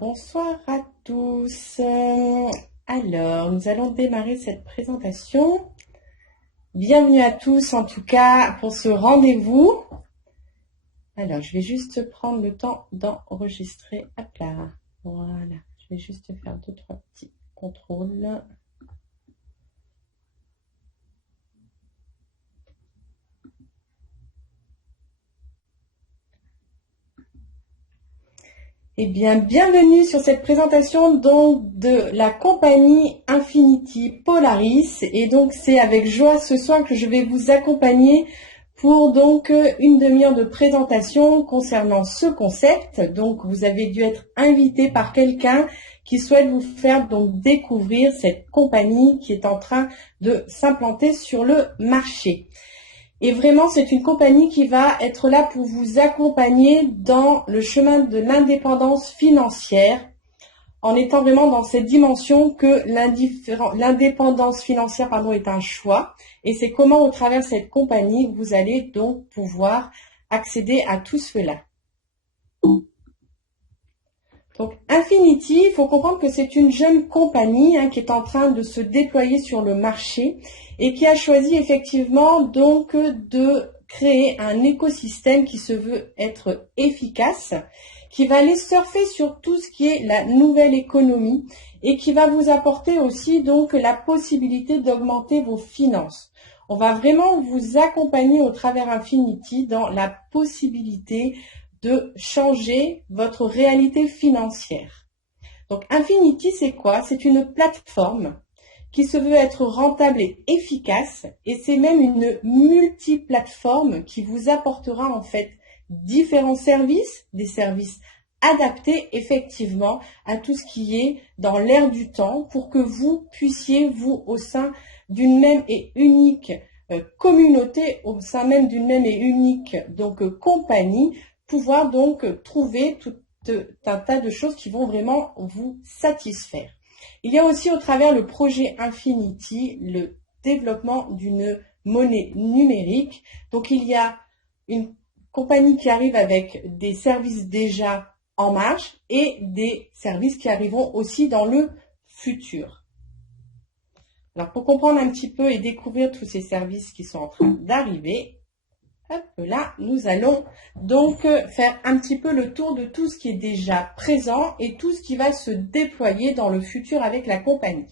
Bonsoir à tous. Alors, nous allons démarrer cette présentation. Bienvenue à tous, en tout cas, pour ce rendez-vous. Alors, je vais juste prendre le temps d'enregistrer. Hop là, voilà. Je vais juste faire 2-3 petits contrôles. Eh bien, bienvenue sur cette présentation donc de la compagnie Infinity Polaris. Et donc, c'est avec joie ce soir que je vais vous accompagner pour donc une demi-heure de présentation concernant ce concept. Donc, vous avez dû être invité par quelqu'un qui souhaite vous faire donc découvrir cette compagnie qui est en train de s'implanter sur le marché. Et vraiment, c'est une compagnie qui va être là pour vous accompagner dans le chemin de l'indépendance financière, en étant vraiment dans cette dimension que l'indépendance financière est un choix. Et c'est comment, au travers de cette compagnie, vous allez donc pouvoir accéder à tout cela. Donc, Infinity, il faut comprendre que c'est une jeune compagnie qui est en train de se déployer sur le marché et qui a choisi effectivement donc de créer un écosystème qui se veut être efficace, qui va aller surfer sur tout ce qui est la nouvelle économie et qui va vous apporter aussi donc la possibilité d'augmenter vos finances. On va vraiment vous accompagner au travers Infinity dans la possibilité de changer votre réalité financière. Donc, Infinity, c'est quoi? C'est une plateforme qui se veut être rentable et efficace, et c'est même une multiplateforme qui vous apportera en fait différents services, des services adaptés effectivement à tout ce qui est dans l'air du temps pour que vous puissiez, vous, au sein d'une même et unique communauté, au sein même d'une même et unique donc compagnie, pouvoir donc trouver tout un tas de choses qui vont vraiment vous satisfaire. Il y a aussi au travers le projet Infinity, le développement d'une monnaie numérique. Donc il y a une compagnie qui arrive avec des services déjà en marche et des services qui arriveront aussi dans le futur. Alors pour comprendre un petit peu et découvrir tous ces services qui sont en train d'arriver, hop là, nous allons donc faire un petit peu le tour de tout ce qui est déjà présent et tout ce qui va se déployer dans le futur avec la compagnie.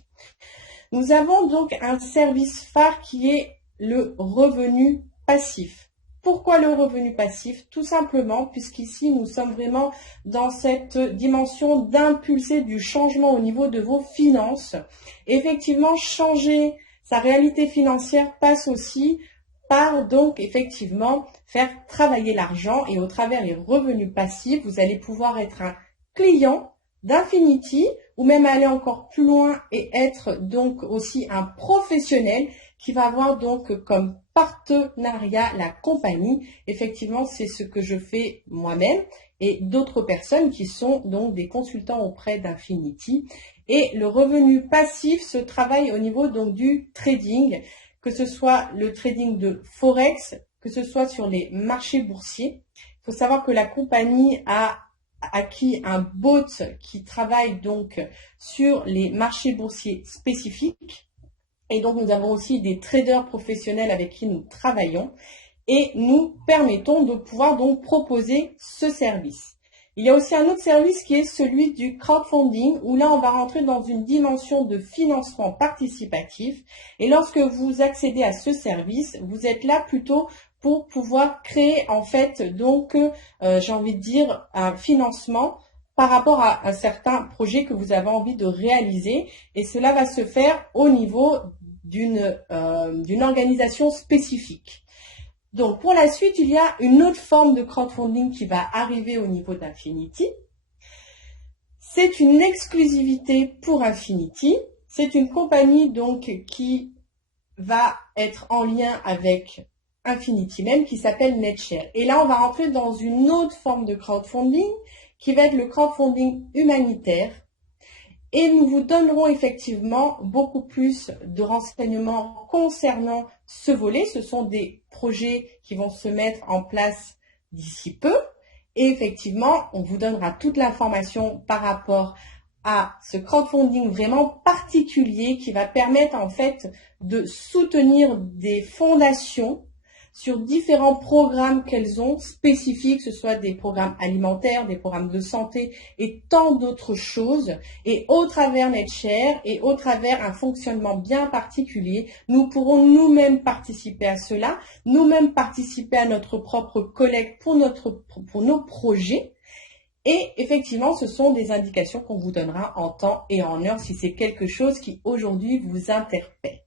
Nous avons donc un service phare qui est le revenu passif. Pourquoi le revenu passif? Tout simplement puisqu'ici nous sommes vraiment dans cette dimension d'impulser du changement au niveau de vos finances. Effectivement, changer sa réalité financière passe aussi par donc effectivement faire travailler l'argent, et au travers des revenus passifs, vous allez pouvoir être un client d'Infinity ou même aller encore plus loin et être donc aussi un professionnel qui va avoir donc comme partenariat la compagnie. Effectivement, c'est ce que je fais moi-même et d'autres personnes qui sont donc des consultants auprès d'Infinity. Et le revenu passif se travaille au niveau donc du trading, que ce soit le trading de Forex, que ce soit sur les marchés boursiers. Il faut savoir que la compagnie a acquis un bot qui travaille donc sur les marchés boursiers spécifiques. Et donc, nous avons aussi des traders professionnels avec qui nous travaillons et nous permettons de pouvoir donc proposer ce service. Il y a aussi un autre service qui est celui du crowdfunding, où là, on va rentrer dans une dimension de financement participatif. Et lorsque vous accédez à ce service, vous êtes là plutôt pour pouvoir créer en fait donc, j'ai envie de dire, un financement par rapport à un certain projet que vous avez envie de réaliser. Et cela va se faire au niveau d'une organisation spécifique. Donc, pour la suite, il y a une autre forme de crowdfunding qui va arriver au niveau d'Infinity. C'est une exclusivité pour Infinity. C'est une compagnie donc qui va être en lien avec Infinity même, qui s'appelle NetShare. Et là, on va rentrer dans une autre forme de crowdfunding qui va être le crowdfunding humanitaire. Et nous vous donnerons effectivement beaucoup plus de renseignements concernant ce volet. Ce sont des projets qui vont se mettre en place d'ici peu. Et effectivement, on vous donnera toute l'information par rapport à ce crowdfunding vraiment particulier qui va permettre en fait de soutenir des fondations sur différents programmes qu'elles ont spécifiques, que ce soit des programmes alimentaires, des programmes de santé et tant d'autres choses. Et au travers NetShare et au travers un fonctionnement bien particulier, nous pourrons nous-mêmes participer à cela, nous-mêmes participer à notre propre collecte pour nos projets. Et effectivement, ce sont des indications qu'on vous donnera en temps et en heure si c'est quelque chose qui aujourd'hui vous interpelle.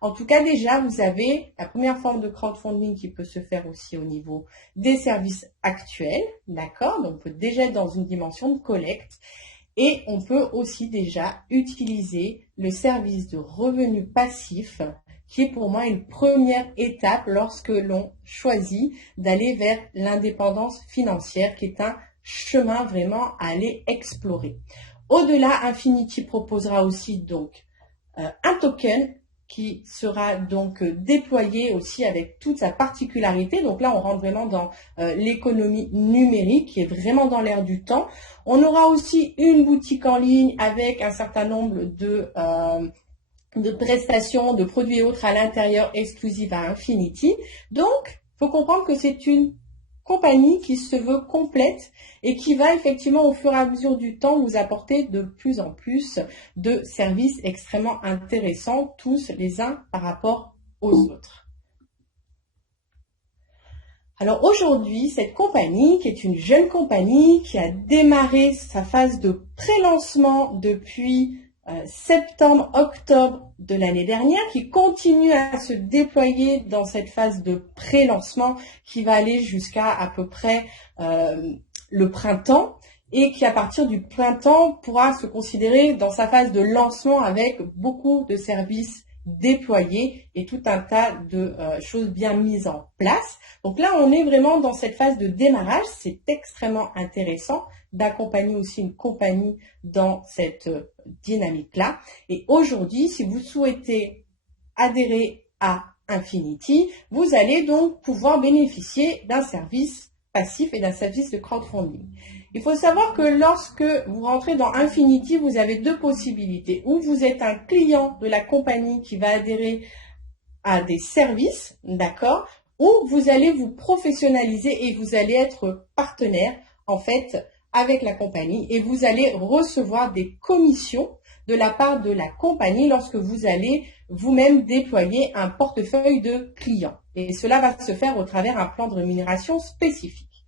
En tout cas, déjà, vous avez la première forme de crowdfunding qui peut se faire aussi au niveau des services actuels, d'accord? Donc, on peut déjà être dans une dimension de collecte et on peut aussi déjà utiliser le service de revenu passif qui est pour moi une première étape lorsque l'on choisit d'aller vers l'indépendance financière qui est un chemin vraiment à aller explorer. Au-delà, Infinity proposera aussi donc un token qui sera donc déployé aussi avec toute sa particularité. Donc là, on rentre vraiment dans l'économie numérique qui est vraiment dans l'air du temps. On aura aussi une boutique en ligne avec un certain nombre de prestations, de produits et autres à l'intérieur exclusives à Infinity. Donc, il faut comprendre que c'est une compagnie qui se veut complète et qui va effectivement au fur et à mesure du temps vous apporter de plus en plus de services extrêmement intéressants, tous les uns par rapport aux autres. Alors aujourd'hui, cette compagnie, qui est une jeune compagnie, qui a démarré sa phase de pré-lancement depuis septembre-octobre de l'année dernière, qui continue à se déployer dans cette phase de pré-lancement qui va aller jusqu'à à peu près le printemps et qui à partir du printemps pourra se considérer dans sa phase de lancement avec beaucoup de services déployés et tout un tas de choses bien mises en place. Donc là, on est vraiment dans cette phase de démarrage. C'est extrêmement intéressant d'accompagner aussi une compagnie dans cette dynamique-là. Et aujourd'hui, si vous souhaitez adhérer à Infinity, vous allez donc pouvoir bénéficier d'un service passif et d'un service de crowdfunding. Il faut savoir que lorsque vous rentrez dans Infinity, vous avez deux possibilités. Ou vous êtes un client de la compagnie qui va adhérer à des services, d'accord, ou vous allez vous professionnaliser et vous allez être partenaire, en fait, avec la compagnie et vous allez recevoir des commissions de la part de la compagnie lorsque vous allez vous-même déployer un portefeuille de clients. Et cela va se faire au travers d'un plan de rémunération spécifique.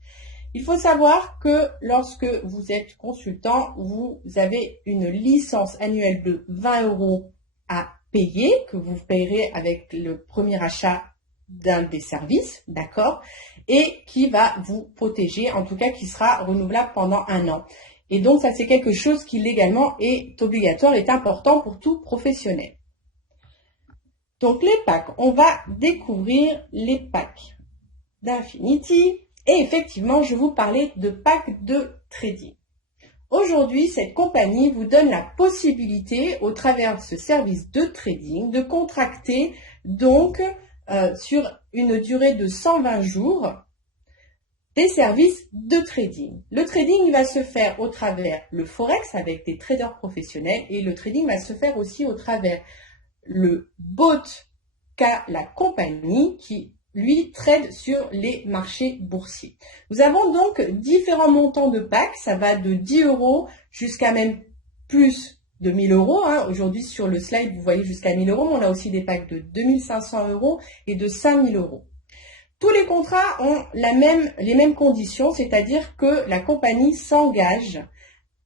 Il faut savoir que lorsque vous êtes consultant, vous avez une licence annuelle de 20 € à payer, que vous payerez avec le premier achat d'un des services, d'accord, et qui va vous protéger, en tout cas qui sera renouvelable pendant 1 an. Et donc ça c'est quelque chose qui légalement est obligatoire, est important pour tout professionnel. Donc les packs, on va découvrir les packs d'Infinity et effectivement je vais vous parler de packs de trading. Aujourd'hui, cette compagnie vous donne la possibilité, au travers de ce service de trading, de contracter donc sur une durée de 120 jours des services de trading. Le trading va se faire au travers le forex avec des traders professionnels et le trading va se faire aussi au travers le bot qu'a la compagnie qui lui trade sur les marchés boursiers. Nous avons donc différents montants de packs, ça va de 10 € jusqu'à même plus de 1000 €. Hein. Aujourd'hui sur le slide vous voyez jusqu'à 1000 €, mais on a aussi des packs de 2500 € et de 5000 €. Tous les contrats ont les mêmes conditions, c'est-à-dire que la compagnie s'engage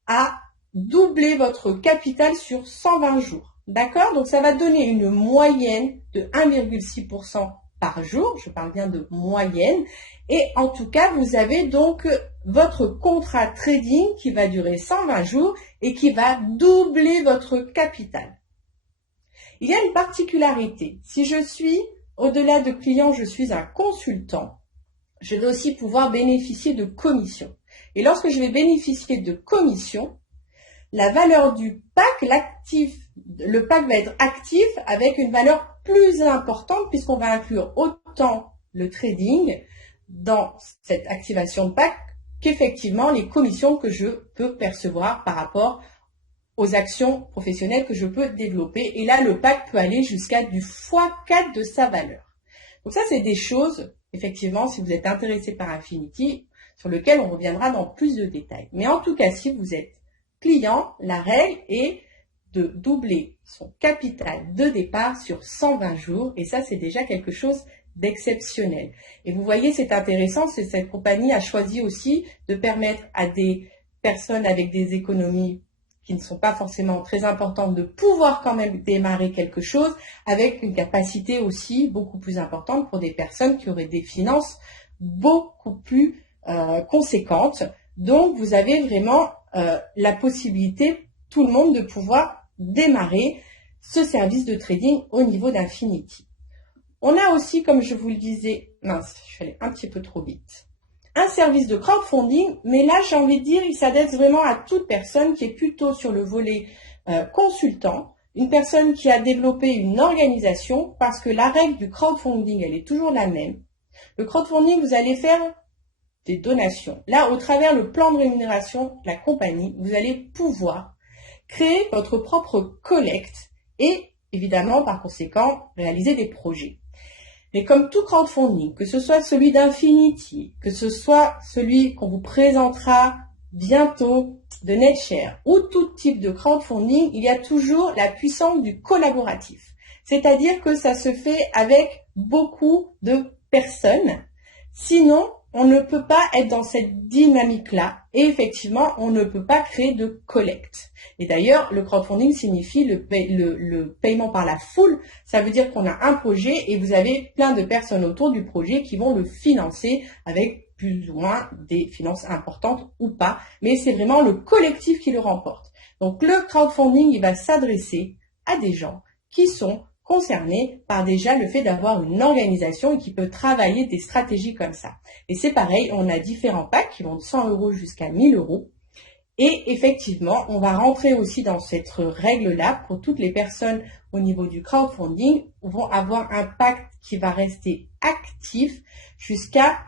à doubler votre capital sur 120 jours. D'accord? Donc ça va donner une moyenne de 1,6% par jour, je parle bien de moyenne, et en tout cas vous avez donc votre contrat trading qui va durer 120 jours et qui va doubler votre capital. Il y a une particularité, si je suis au-delà de client, je suis un consultant, je vais aussi pouvoir bénéficier de commissions. Et lorsque je vais bénéficier de commissions, la valeur du pack, le pack va être actif avec une valeur plus importante puisqu'on va inclure autant le trading dans cette activation de pack qu'effectivement les commissions que je peux percevoir par rapport aux actions professionnelles que je peux développer. Et là, le pack peut aller jusqu'à du x4 de sa valeur. Donc ça, c'est des choses, effectivement, si vous êtes intéressé par Infinity, sur lesquelles on reviendra dans plus de détails. Mais en tout cas, si vous êtes client, la règle est de doubler son capital de départ sur 120 jours. Et ça, c'est déjà quelque chose d'exceptionnel. Et vous voyez, c'est intéressant, c'est cette compagnie a choisi aussi de permettre à des personnes avec des économies qui ne sont pas forcément très importantes de pouvoir quand même démarrer quelque chose avec une capacité aussi beaucoup plus importante pour des personnes qui auraient des finances beaucoup plus conséquentes. Donc, vous avez vraiment la possibilité, tout le monde, de pouvoir démarrer ce service de trading au niveau d'Infinity. On a aussi, comme je vous le disais, mince, je suis allée un petit peu trop vite, un service de crowdfunding, mais là, j'ai envie de dire, il s'adresse vraiment à toute personne qui est plutôt sur le volet consultant, une personne qui a développé une organisation, parce que la règle du crowdfunding, elle est toujours la même. Le crowdfunding, vous allez faire des donations. Là, au travers le plan de rémunération de la compagnie, vous allez pouvoir créer votre propre collecte et, évidemment, par conséquent, réaliser des projets. Mais comme tout crowdfunding, que ce soit celui d'Infinity, que ce soit celui qu'on vous présentera bientôt de NetShare ou tout type de crowdfunding, il y a toujours la puissance du collaboratif. C'est-à-dire que ça se fait avec beaucoup de personnes. Sinon, on ne peut pas être dans cette dynamique-là et effectivement, on ne peut pas créer de collecte. Et d'ailleurs, le crowdfunding signifie le paiement par la foule. Ça veut dire qu'on a un projet et vous avez plein de personnes autour du projet qui vont le financer avec plus ou moins des finances importantes ou pas. Mais c'est vraiment le collectif qui le remporte. Donc, le crowdfunding, il va s'adresser à des gens qui sont concernés par déjà le fait d'avoir une organisation et qui peut travailler des stratégies comme ça. Et c'est pareil, on a différents packs qui vont de 100 € jusqu'à 1000 €. Et effectivement, on va rentrer aussi dans cette règle-là pour toutes les personnes au niveau du crowdfunding vont avoir un pack qui va rester actif jusqu'à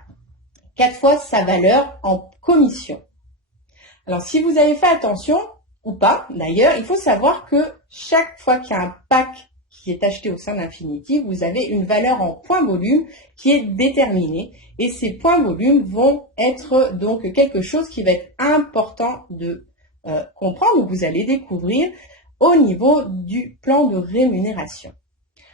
4 fois sa valeur en commission. Alors, si vous avez fait attention ou pas, d'ailleurs, il faut savoir que chaque fois qu'il y a un pack qui est acheté au sein d'Infinity, vous avez une valeur en points volume qui est déterminée. Et ces points volume vont être donc quelque chose qui va être important de comprendre, ou vous allez découvrir au niveau du plan de rémunération.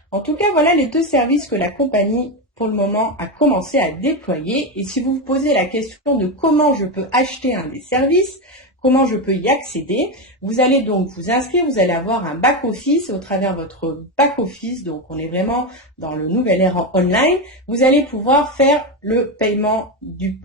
En tout cas, voilà les deux services que la compagnie, pour le moment, a commencé à déployer. Et si vous vous posez la question de comment je peux acheter un des services, comment je peux y accéder, vous allez donc vous inscrire, vous allez avoir un back-office au travers de votre back-office, donc on est vraiment dans le nouvel ère online, vous allez pouvoir faire le paiement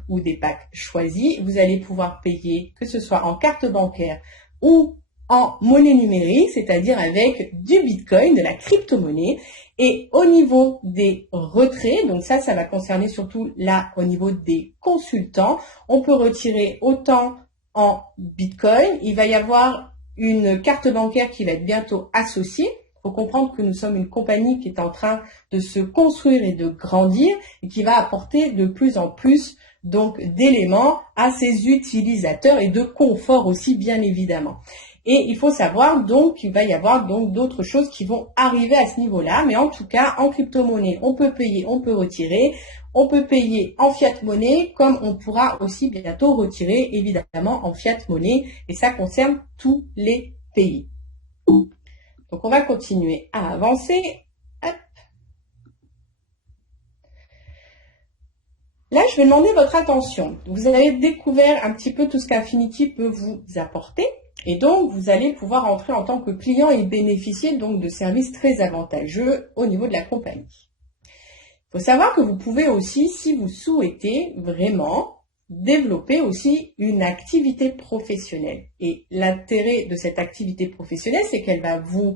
ou des packs choisis, vous allez pouvoir payer que ce soit en carte bancaire ou en monnaie numérique, c'est-à-dire avec du Bitcoin, de la crypto-monnaie. Et au niveau des retraits, donc ça va concerner surtout là au niveau des consultants, on peut retirer autant en Bitcoin. Il va y avoir une carte bancaire qui va être bientôt associée. Il faut comprendre que nous sommes une compagnie qui est en train de se construire et de grandir et qui va apporter de plus en plus donc d'éléments à ses utilisateurs et de confort aussi bien évidemment. Et il faut savoir donc qu'il va y avoir donc d'autres choses qui vont arriver à ce niveau-là. Mais en tout cas, en crypto-monnaie, on peut payer, on peut retirer. On peut payer en fiat monnaie, comme on pourra aussi bientôt retirer évidemment en fiat monnaie. Et ça concerne tous les pays. Donc on va continuer à avancer. Hop. Là, je vais demander votre attention. Vous avez découvert un petit peu tout ce qu'Infinity peut vous apporter. Et donc, vous allez pouvoir entrer en tant que client et bénéficier donc de services très avantageux au niveau de la compagnie. Il faut savoir que vous pouvez aussi, si vous souhaitez vraiment, développer aussi une activité professionnelle. Et l'intérêt de cette activité professionnelle, c'est qu'elle va vous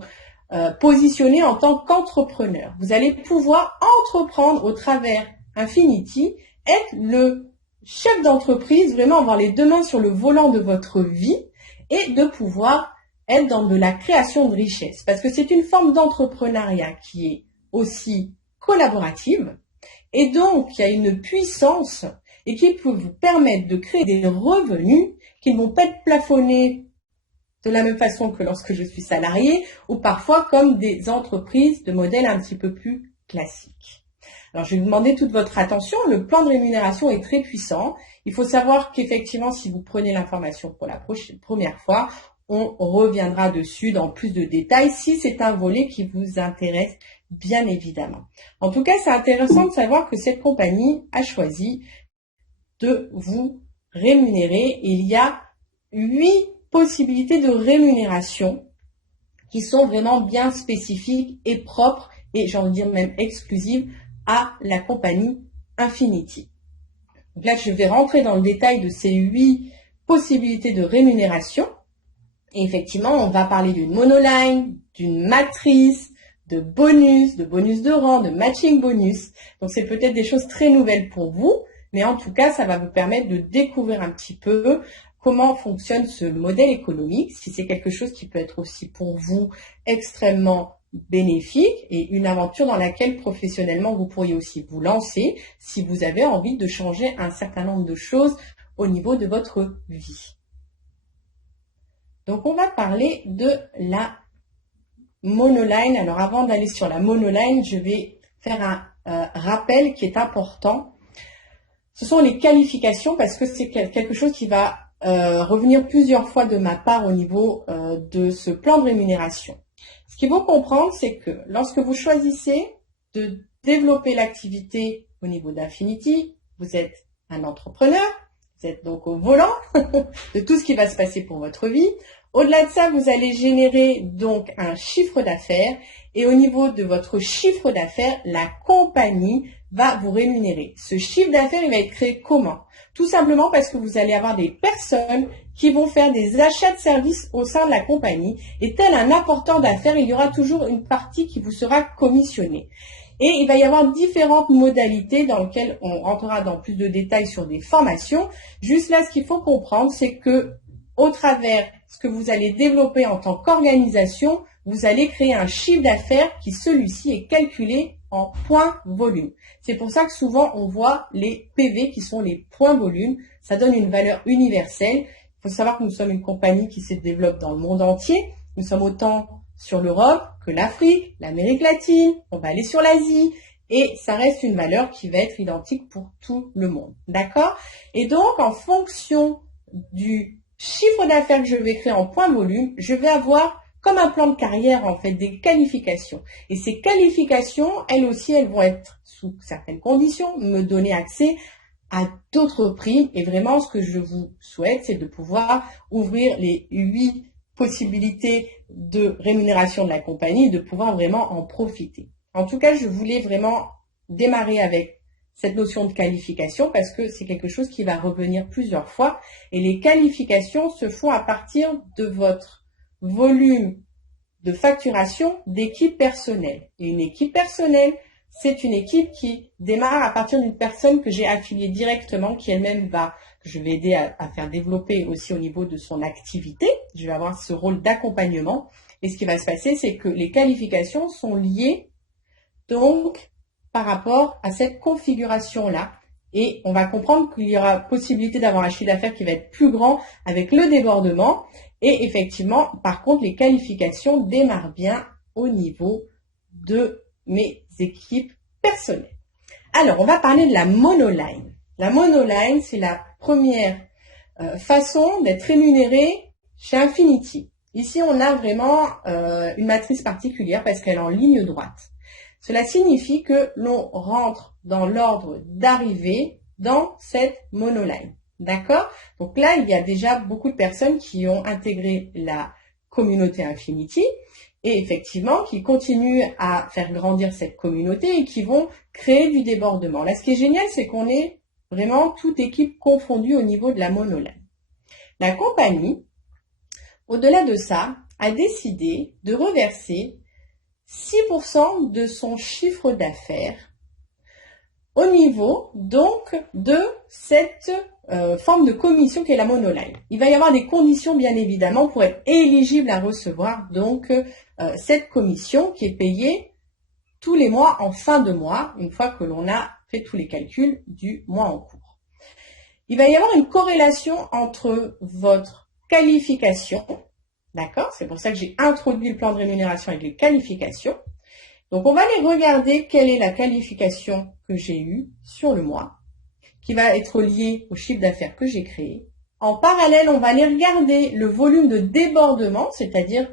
positionner en tant qu'entrepreneur. Vous allez pouvoir entreprendre au travers Infinity, être le chef d'entreprise, vraiment avoir les deux mains sur le volant de votre vie et de pouvoir être dans de la création de richesse. Parce que c'est une forme d'entrepreneuriat qui est aussi collaborative et donc il y a une puissance et qui peut vous permettre de créer des revenus qui ne vont pas être plafonnés de la même façon que lorsque je suis salarié ou parfois comme des entreprises de modèle un petit peu plus classique. Alors, je vais vous demander toute votre attention. Le plan de rémunération est très puissant. Il faut savoir qu'effectivement, si vous prenez l'information pour la première fois, on reviendra dessus dans plus de détails si c'est un volet qui vous intéresse, bien évidemment. En tout cas, c'est intéressant de savoir que cette compagnie a choisi de vous rémunérer. Il y a 8 possibilités de rémunération qui sont vraiment bien spécifiques et propres et j'ai envie de dire même exclusives à la compagnie Infinity. Donc là, je vais rentrer dans le détail de ces 8 possibilités de rémunération. Et effectivement, on va parler d'une monoline, d'une matrice, de bonus de rang, de matching bonus. Donc c'est peut-être des choses très nouvelles pour vous, mais en tout cas, ça va vous permettre de découvrir un petit peu comment fonctionne ce modèle économique, si c'est quelque chose qui peut être aussi pour vous extrêmement bénéfique et une aventure dans laquelle professionnellement vous pourriez aussi vous lancer si vous avez envie de changer un certain nombre de choses au niveau de votre vie. Donc on va parler de la monoline. Alors avant d'aller sur la monoline, je vais faire un rappel qui est important. Ce sont les qualifications parce que c'est quelque chose qui va revenir plusieurs fois de ma part au niveau de ce plan de rémunération. Ce qu'il faut comprendre, c'est que lorsque vous choisissez de développer l'activité au niveau d'Infinity, vous êtes un entrepreneur, vous êtes donc au volant de tout ce qui va se passer pour votre vie. Au-delà de ça, vous allez générer donc un chiffre d'affaires et au niveau de votre chiffre d'affaires, la compagnie va vous rémunérer. Ce chiffre d'affaires, il va être créé comment? Tout simplement parce que vous allez avoir des personnes qui vont faire des achats de services au sein de la compagnie et tel un apporteur d'affaires, il y aura toujours une partie qui vous sera commissionnée. Et il va y avoir différentes modalités dans lesquelles on rentrera dans plus de détails sur des formations. Juste là, ce qu'il faut comprendre, c'est que au travers de ce que vous allez développer en tant qu'organisation, vous allez créer un chiffre d'affaires qui, celui-ci, est calculé en points volume. C'est pour ça que souvent, on voit les PV qui sont les points volume. Ça donne une valeur universelle. Il faut savoir que nous sommes une compagnie qui se développe dans le monde entier. Nous sommes autant sur l'Europe que l'Afrique, l'Amérique latine, on va aller sur l'Asie. Et ça reste une valeur qui va être identique pour tout le monde. D'accord? Et donc, en fonction du chiffre d'affaires que je vais créer en point volume, je vais avoir comme un plan de carrière, en fait, des qualifications. Et ces qualifications, elles aussi, elles vont être sous certaines conditions, me donner accès à d'autres prix. Et vraiment, ce que je vous souhaite, c'est de pouvoir ouvrir les 8 possibilités de rémunération de la compagnie et de pouvoir vraiment en profiter. En tout cas, je voulais vraiment démarrer avec cette notion de qualification parce que c'est quelque chose qui va revenir plusieurs fois et les qualifications se font à partir de votre volume de facturation d'équipe personnelle. Et une équipe personnelle, c'est une équipe qui démarre à partir d'une personne que j'ai affiliée directement, qui elle-même que je vais aider à faire développer aussi au niveau de son activité. Je vais avoir ce rôle d'accompagnement. Et ce qui va se passer, c'est que les qualifications sont liées donc par rapport à cette configuration-là. Et on va comprendre qu'il y aura possibilité d'avoir un chiffre d'affaires qui va être plus grand avec le débordement. Et effectivement, par contre, les qualifications démarrent bien au niveau de mes équipes personnelles. Alors, on va parler de la monoline. La monoline, c'est la première façon d'être rémunéré chez Infinity. Ici, on a vraiment une matrice particulière parce qu'elle est en ligne droite. Cela signifie que l'on rentre dans l'ordre d'arrivée dans cette monoline. D'accord? Donc là, il y a déjà beaucoup de personnes qui ont intégré la communauté Infinity et effectivement qui continuent à faire grandir cette communauté et qui vont créer du débordement. Là, ce qui est génial, c'est qu'on est vraiment toute équipe confondue au niveau de la monoline. La compagnie, au-delà de ça, a décidé de reverser 6% de son chiffre d'affaires au niveau donc de cette forme de commission qui est la monoline. Il va y avoir des conditions bien évidemment pour être éligible à recevoir donc cette commission qui est payée tous les mois en fin de mois, une fois que l'on a fait tous les calculs du mois en cours. il va y avoir une corrélation entre votre qualification, d'accord? C'est pour ça que j'ai introduit le plan de rémunération avec les qualifications. Donc, on va aller regarder quelle est la qualification que j'ai eue sur le mois, qui va être liée au chiffre d'affaires que j'ai créé. En parallèle, on va aller regarder le volume de débordement, c'est-à-dire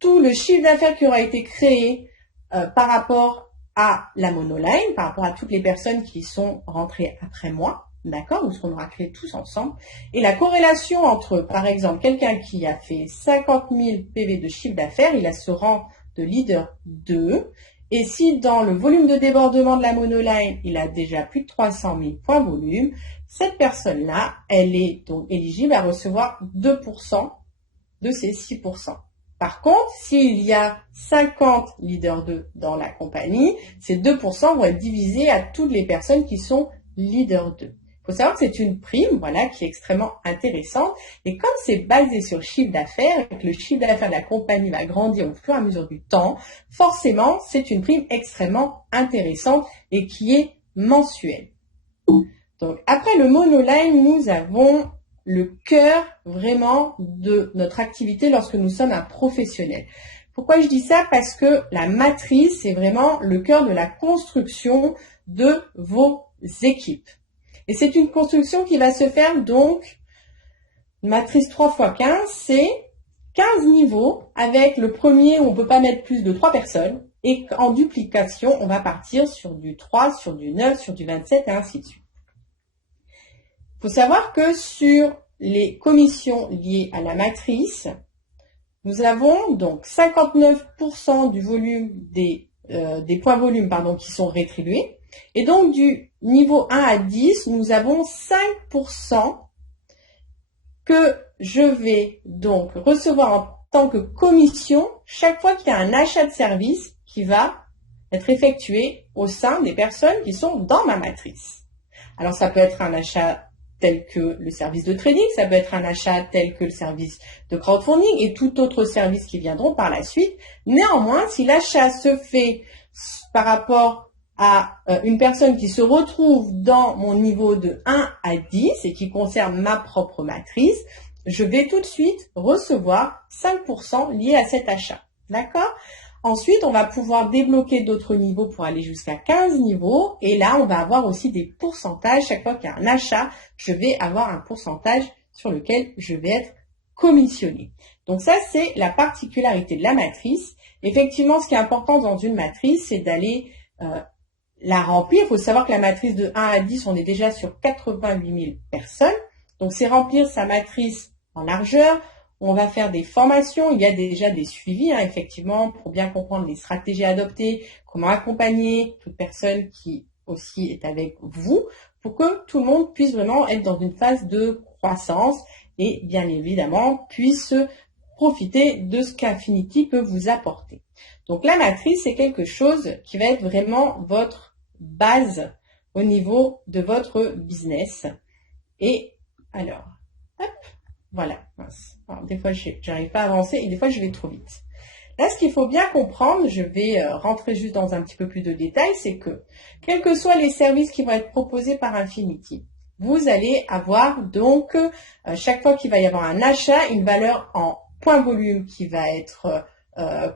tout le chiffre d'affaires qui aura été créé par rapport à la monoline, par rapport à toutes les personnes qui sont rentrées après moi, d'accord, ou ce qu'on aura créé tous ensemble. Et la corrélation entre, par exemple, quelqu'un qui a fait 50 000 PV de chiffre d'affaires, il a ce rang de leader 2. Et si dans le volume de débordement de la monoline, il a déjà plus de 300 000 points volume, cette personne-là, elle est donc éligible à recevoir 2% de ces 6%. Par contre, s'il y a 50 leaders 2 dans la compagnie, ces 2% vont être divisés à toutes les personnes qui sont leaders 2. Il faut savoir que c'est une prime, voilà, qui est extrêmement intéressante. Et comme c'est basé sur le chiffre d'affaires et que le chiffre d'affaires de la compagnie va grandir au fur et à mesure du temps, forcément, c'est une prime extrêmement intéressante et qui est mensuelle. Donc, après le monoline, nous avons le cœur vraiment de notre activité lorsque nous sommes un professionnel. Pourquoi je dis ça? Parce que la matrice, c'est vraiment le cœur de la construction de vos équipes. Et c'est une construction qui va se faire donc, matrice 3x15, c'est 15 niveaux avec le premier où on ne peut pas mettre plus de 3 personnes. Et en duplication, on va partir sur du 3, sur du 9, sur du 27 et ainsi de suite. Il faut savoir que sur les commissions liées à la matrice, nous avons donc 59% du volume des points volume qui sont rétribués. Et donc du niveau 1 à 10, nous avons 5% que je vais donc recevoir en tant que commission chaque fois qu'il y a un achat de service qui va être effectué au sein des personnes qui sont dans ma matrice. Alors ça peut être un achat tel que le service de trading, ça peut être un achat tel que le service de crowdfunding et tout autre service qui viendront par la suite. Néanmoins, si l'achat se fait par rapport à une personne qui se retrouve dans mon niveau de 1 à 10 et qui concerne ma propre matrice, je vais tout de suite recevoir 5% liés à cet achat. D'accord ? Ensuite, on va pouvoir débloquer d'autres niveaux pour aller jusqu'à 15 niveaux. Et là, on va avoir aussi des pourcentages. Chaque fois qu'il y a un achat, je vais avoir un pourcentage sur lequel je vais être commissionné. Donc ça, c'est la particularité de la matrice. Effectivement, ce qui est important dans une matrice, c'est d'aller la remplir. Il faut savoir que la matrice de 1 à 10, on est déjà sur 88 000 personnes. Donc, c'est remplir sa matrice en largeur. On va faire des formations, il y a déjà des suivis, effectivement, pour bien comprendre les stratégies adoptées, comment accompagner toute personne qui aussi est avec vous, pour que tout le monde puisse vraiment être dans une phase de croissance et bien évidemment puisse profiter de ce qu'Affinity peut vous apporter. Donc la matrice, c'est quelque chose qui va être vraiment votre base au niveau de votre business. Et alors, hop. Voilà. Alors, des fois, je n'arrive pas à avancer et des fois, je vais trop vite. Là, ce qu'il faut bien comprendre, je vais rentrer juste dans un petit peu plus de détails, c'est que, quels que soient les services qui vont être proposés par Affinity, vous allez avoir donc, chaque fois qu'il va y avoir un achat, une valeur en point volume qui va être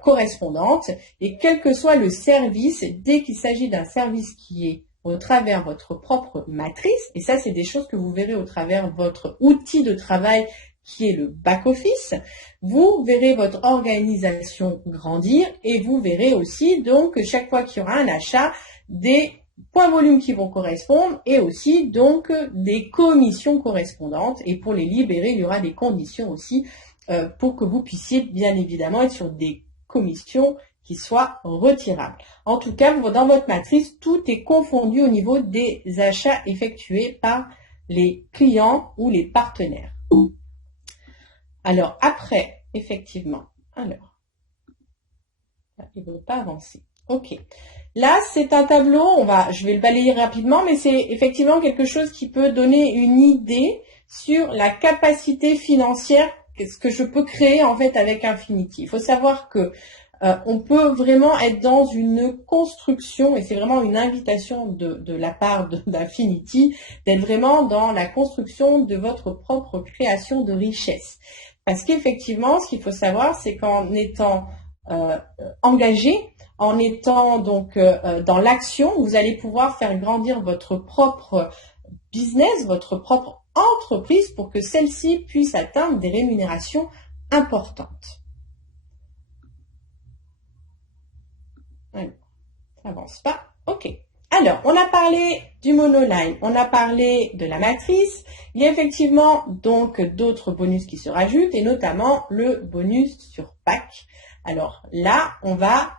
correspondante. Et quel que soit le service, dès qu'il s'agit d'un service qui est au travers votre propre matrice, et ça c'est des choses que vous verrez au travers votre outil de travail qui est le back-office, vous verrez votre organisation grandir et vous verrez aussi donc chaque fois qu'il y aura un achat des points volume qui vont correspondre et aussi donc des commissions correspondantes et pour les libérer il y aura des conditions aussi pour que vous puissiez bien évidemment être sur des commissions qui soit retirable. En tout cas, dans votre matrice, tout est confondu au niveau des achats effectués par les clients ou les partenaires. Alors, après, effectivement, alors, il ne veut pas avancer. Ok. Là, c'est un tableau, je vais le balayer rapidement, mais c'est effectivement quelque chose qui peut donner une idée sur la capacité financière, ce que je peux créer en fait avec Affinity. Il faut savoir que on peut vraiment être dans une construction, et c'est vraiment une invitation de la part d'Infinity, d'être vraiment dans la construction de votre propre création de richesse. Parce qu'effectivement, ce qu'il faut savoir, c'est qu'en étant engagé, en étant donc dans l'action, vous allez pouvoir faire grandir votre propre business, votre propre entreprise pour que celle-ci puisse atteindre des rémunérations importantes. Alors, ça avance pas. OK. Alors, on a parlé du monoline, on a parlé de la matrice. Il y a effectivement donc d'autres bonus qui se rajoutent et notamment le bonus sur pack. Alors là, on va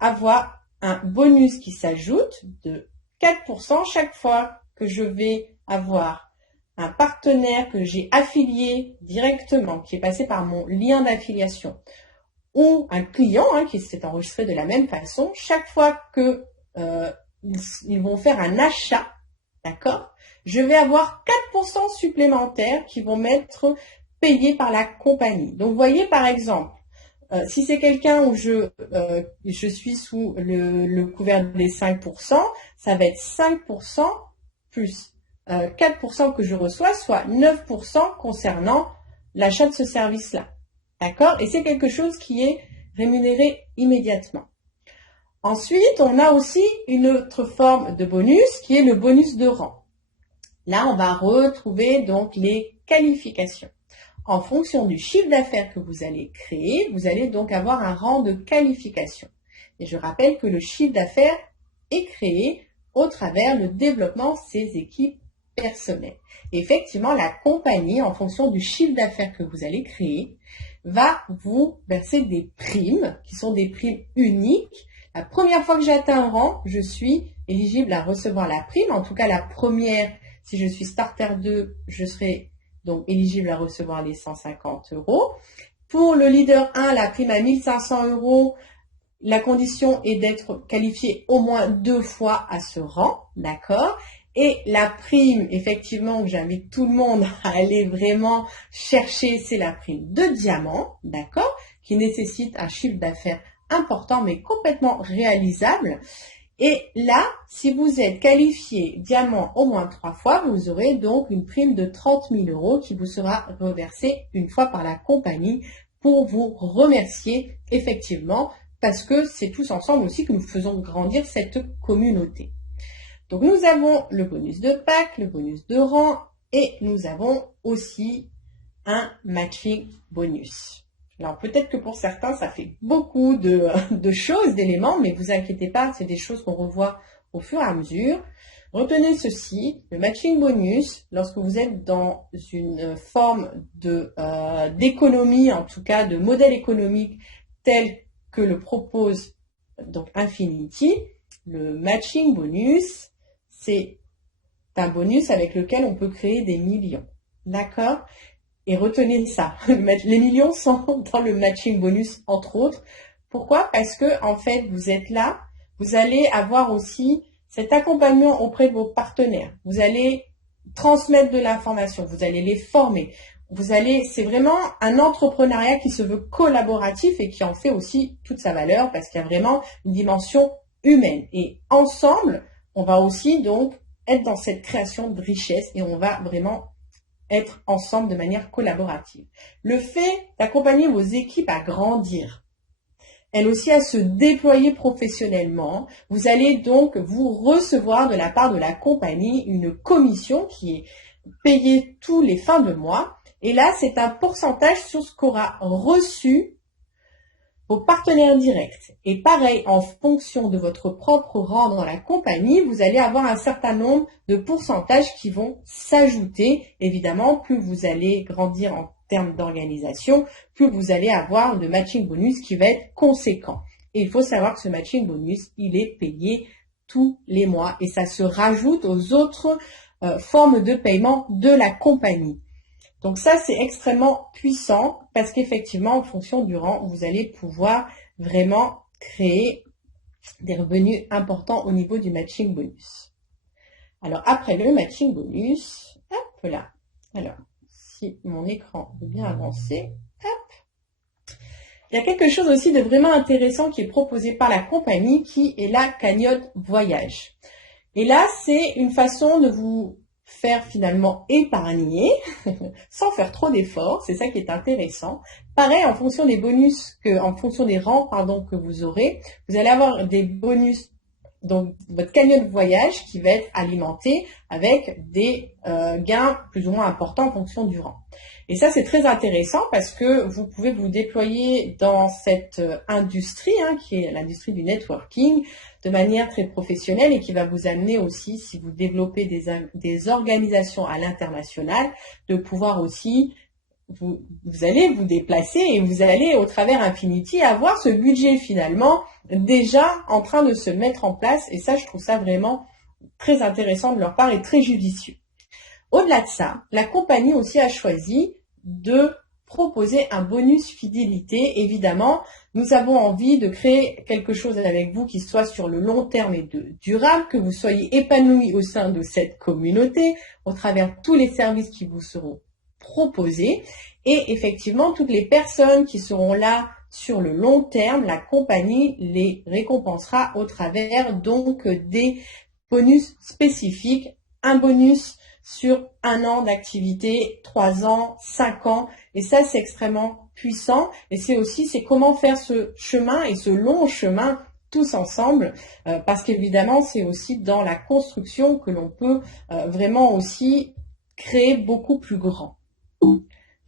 avoir un bonus qui s'ajoute de 4% chaque fois que je vais avoir un partenaire que j'ai affilié directement, qui est passé par mon lien d'affiliation, ou un client qui s'est enregistré de la même façon. Chaque fois que ils vont faire un achat, d'accord, je vais avoir 4% supplémentaires qui vont m'être payés par la compagnie. Donc, vous voyez, par exemple, si c'est quelqu'un où je suis sous le couvert des 5%, ça va être 5% plus 4% que je reçois, soit 9% concernant l'achat de ce service-là. D'accord? Et c'est quelque chose qui est rémunéré immédiatement. Ensuite, on a aussi une autre forme de bonus qui est le bonus de rang. Là, on va retrouver donc les qualifications. En fonction du chiffre d'affaires que vous allez créer, vous allez donc avoir un rang de qualification. Et je rappelle que le chiffre d'affaires est créé au travers le développement de ses équipes personnelles. Et effectivement, la compagnie, en fonction du chiffre d'affaires que vous allez créer, va vous verser des primes qui sont des primes uniques. La première fois que j'atteins un rang, je suis éligible à recevoir la prime. En tout cas, la première, si je suis starter 2, je serai donc éligible à recevoir les 150 €. Pour le leader 1, la prime à 1500 €. La condition est d'être qualifié au moins 2 fois à ce rang, d'accord? Et la prime, effectivement, que j'invite tout le monde à aller vraiment chercher, c'est la prime de diamant, d'accord? Qui nécessite un chiffre d'affaires important, mais complètement réalisable. Et là, si vous êtes qualifié diamant au moins 3 fois, vous aurez donc une prime de 30 000 € qui vous sera reversée une fois par la compagnie pour vous remercier effectivement, parce que c'est tous ensemble aussi que nous faisons grandir cette communauté. Donc nous avons le bonus de pack, le bonus de rang et nous avons aussi un matching bonus. Alors peut-être que pour certains, ça fait beaucoup de choses, d'éléments, mais vous inquiétez pas, c'est des choses qu'on revoit au fur et à mesure. Retenez ceci, le matching bonus, lorsque vous êtes dans une forme d'économie, en tout cas de modèle économique tel que le propose donc Infinity, le matching bonus, c'est un bonus avec lequel on peut créer des millions. D'accord ? Et retenez ça, les millions sont dans le matching bonus, entre autres. Pourquoi? Parce que, en fait, vous êtes là, vous allez avoir aussi cet accompagnement auprès de vos partenaires. Vous allez transmettre de l'information, vous allez les former. C'est vraiment un entrepreneuriat qui se veut collaboratif et qui en fait aussi toute sa valeur parce qu'il y a vraiment une dimension humaine. Et ensemble, on va aussi donc être dans cette création de richesse et on va vraiment être ensemble de manière collaborative. Le fait d'accompagner vos équipes à grandir, elles aussi à se déployer professionnellement, vous allez donc vous recevoir de la part de la compagnie une commission qui est payée tous les fins de mois. Et là, c'est un pourcentage sur ce qu'aura reçu vos partenaires directs. Et pareil, en fonction de votre propre rang dans la compagnie, vous allez avoir un certain nombre de pourcentages qui vont s'ajouter. Évidemment, plus vous allez grandir en termes d'organisation, plus vous allez avoir de matching bonus qui va être conséquent. Et il faut savoir que ce matching bonus, il est payé tous les mois et ça se rajoute aux autres formes de paiement de la compagnie. Donc ça, c'est extrêmement puissant parce qu'effectivement, en fonction du rang, vous allez pouvoir vraiment créer des revenus importants au niveau du matching bonus. Alors, après le matching bonus, hop là. Alors, si mon écran veut bien avancer, hop. Il y a quelque chose aussi de vraiment intéressant qui est proposé par la compagnie, qui est la cagnotte voyage. Et là, c'est une façon de vous faire finalement épargner sans faire trop d'efforts. C'est ça qui est intéressant. Pareil, en fonction des bonus en fonction des rangs, que vous aurez, vous allez avoir des bonus. Donc, votre cagnotte voyage qui va être alimentée avec des gains plus ou moins importants en fonction du rang. Et ça, c'est très intéressant parce que vous pouvez vous déployer dans cette industrie, qui est l'industrie du networking, de manière très professionnelle et qui va vous amener aussi, si vous développez des organisations à l'international, de pouvoir aussi, vous allez vous déplacer et vous allez, au travers Infinity, avoir ce budget finalement déjà en train de se mettre en place. Et ça, je trouve ça vraiment très intéressant de leur part et très judicieux. Au-delà de ça, la compagnie aussi a choisi de proposer un bonus fidélité. Évidemment, nous avons envie de créer quelque chose avec vous qui soit sur le long terme et durable, que vous soyez épanoui au sein de cette communauté, au travers de tous les services qui vous seront proposés. Et effectivement, toutes les personnes qui seront là sur le long terme, la compagnie les récompensera au travers donc des bonus spécifiques, un bonus sur 1 an d'activité, 3 ans, 5 ans. Et ça, c'est extrêmement puissant. Et c'est comment faire ce chemin et ce long chemin tous ensemble. Parce qu'évidemment, c'est aussi dans la construction que l'on peut vraiment aussi créer beaucoup plus grand.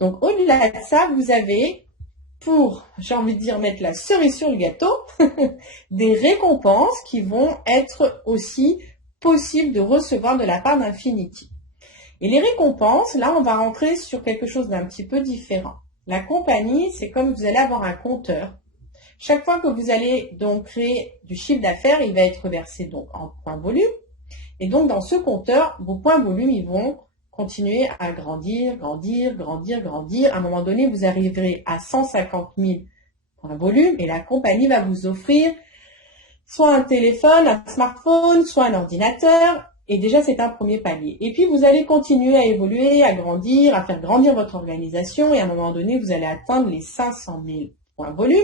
Donc, au-delà de ça, vous avez, j'ai envie de dire, mettre la cerise sur le gâteau, des récompenses qui vont être aussi possibles de recevoir de la part d'Infinity. Et les récompenses, là, on va rentrer sur quelque chose d'un petit peu différent. La compagnie, c'est comme vous allez avoir un compteur. Chaque fois que vous allez donc créer du chiffre d'affaires, il va être versé donc en points volume. Et donc, dans ce compteur, vos points volume, ils vont continuer à grandir, grandir, grandir, grandir. À un moment donné, vous arriverez à 150 000 points volume et la compagnie va vous offrir soit un téléphone, un smartphone, soit un ordinateur. Et déjà, c'est un premier palier. Et puis, vous allez continuer à évoluer, à grandir, à faire grandir votre organisation. Et à un moment donné, vous allez atteindre les 500 000 points volume.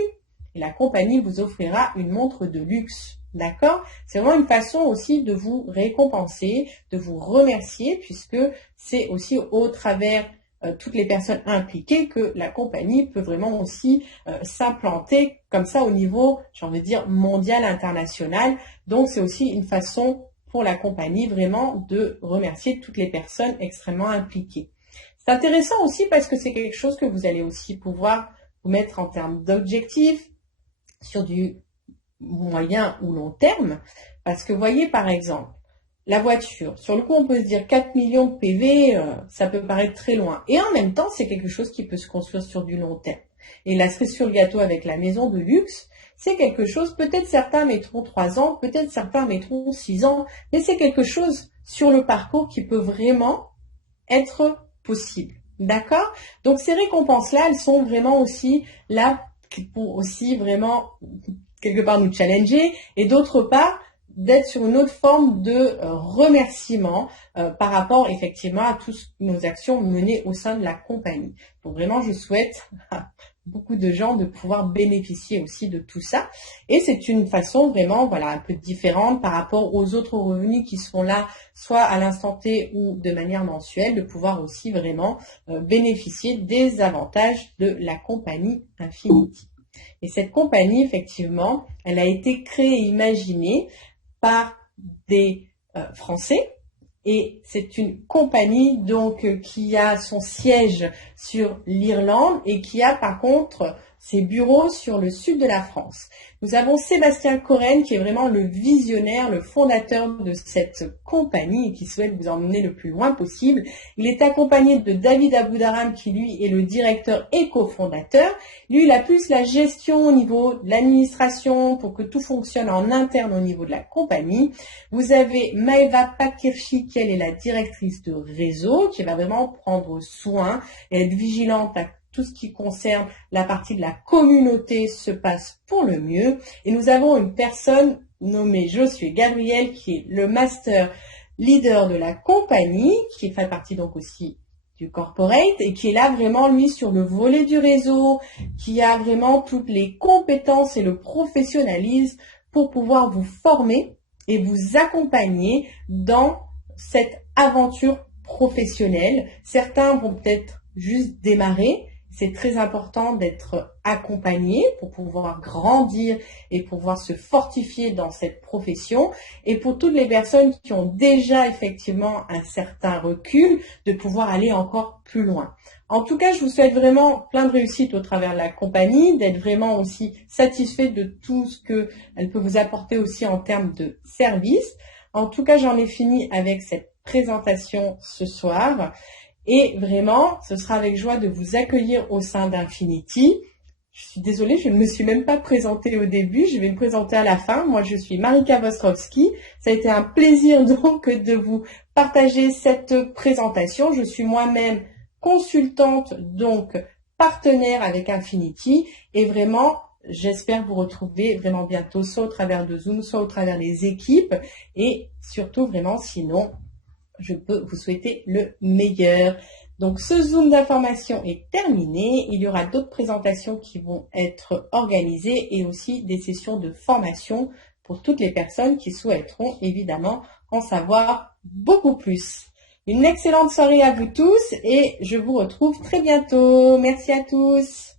Et la compagnie vous offrira une montre de luxe. D'accord? C'est vraiment une façon aussi de vous récompenser, de vous remercier, puisque c'est aussi au travers toutes les personnes impliquées que la compagnie peut vraiment aussi s'implanter comme ça au niveau, j'ai envie de dire, mondial, international. Donc, c'est aussi une façon pour la compagnie vraiment de remercier toutes les personnes extrêmement impliquées. C'est intéressant aussi parce que c'est quelque chose que vous allez aussi pouvoir vous mettre en termes d'objectifs sur du moyen ou long terme. Parce que voyez par exemple, la voiture, sur le coup on peut se dire 4 millions de PV, ça peut paraître très loin. Et en même temps, c'est quelque chose qui peut se construire sur du long terme. Et la cerise sur le gâteau avec la maison de luxe, c'est quelque chose, peut-être certains mettront 3 ans, peut-être certains mettront 6 ans, mais c'est quelque chose sur le parcours qui peut vraiment être possible. D'accord? Donc ces récompenses-là, elles sont vraiment aussi là pour aussi vraiment quelque part nous challenger et d'autre part d'être sur une autre forme de remerciement par rapport effectivement à toutes nos actions menées au sein de la compagnie. Donc vraiment, je souhaite beaucoup de gens de pouvoir bénéficier aussi de tout ça. Et c'est une façon vraiment, voilà, un peu différente par rapport aux autres revenus qui sont là, soit à l'instant T ou de manière mensuelle, de pouvoir aussi vraiment bénéficier des avantages de la compagnie Infinity. Et cette compagnie, effectivement, elle a été créée et imaginée par des Français. Et c'est une compagnie donc qui a son siège sur l'Irlande et qui a par contre ses bureaux sur le sud de la France. Nous avons Sébastien Coren qui est vraiment le visionnaire, le fondateur de cette compagnie et qui souhaite vous emmener le plus loin possible. Il est accompagné de David Aboudaram qui lui est le directeur et cofondateur. Lui, il a plus la gestion au niveau de l'administration pour que tout fonctionne en interne au niveau de la compagnie. Vous avez Maeva Pakirchi qui elle est la directrice de réseau qui va vraiment prendre soin et être vigilante à tout ce qui concerne la partie de la communauté se passe pour le mieux. Et nous avons une personne nommée Josué Gabriel qui est le master leader de la compagnie, qui fait partie donc aussi du corporate et qui est là vraiment, lui, sur le volet du réseau, qui a vraiment toutes les compétences et le professionnalisme pour pouvoir vous former et vous accompagner dans cette aventure professionnelle. Certains vont peut-être juste démarrer. C'est très important d'être accompagné pour pouvoir grandir et pouvoir se fortifier dans cette profession. Et pour toutes les personnes qui ont déjà effectivement un certain recul, de pouvoir aller encore plus loin. En tout cas, je vous souhaite vraiment plein de réussite au travers de la compagnie, d'être vraiment aussi satisfait de tout ce qu'elle peut vous apporter aussi en termes de service. En tout cas, j'en ai fini avec cette présentation ce soir. Et vraiment, ce sera avec joie de vous accueillir au sein d'Infinity. Je suis désolée, je ne me suis même pas présentée au début, je vais me présenter à la fin. Moi, je suis Marika Vostrowski. Ça a été un plaisir donc de vous partager cette présentation. Je suis moi-même consultante, donc partenaire avec Infinity. Et vraiment, j'espère vous retrouver vraiment bientôt, soit au travers de Zoom, soit au travers des équipes. Et surtout, vraiment, sinon, je peux vous souhaiter le meilleur. Donc, ce Zoom d'information est terminé. Il y aura d'autres présentations qui vont être organisées et aussi des sessions de formation pour toutes les personnes qui souhaiteront évidemment en savoir beaucoup plus. Une excellente soirée à vous tous et je vous retrouve très bientôt. Merci à tous.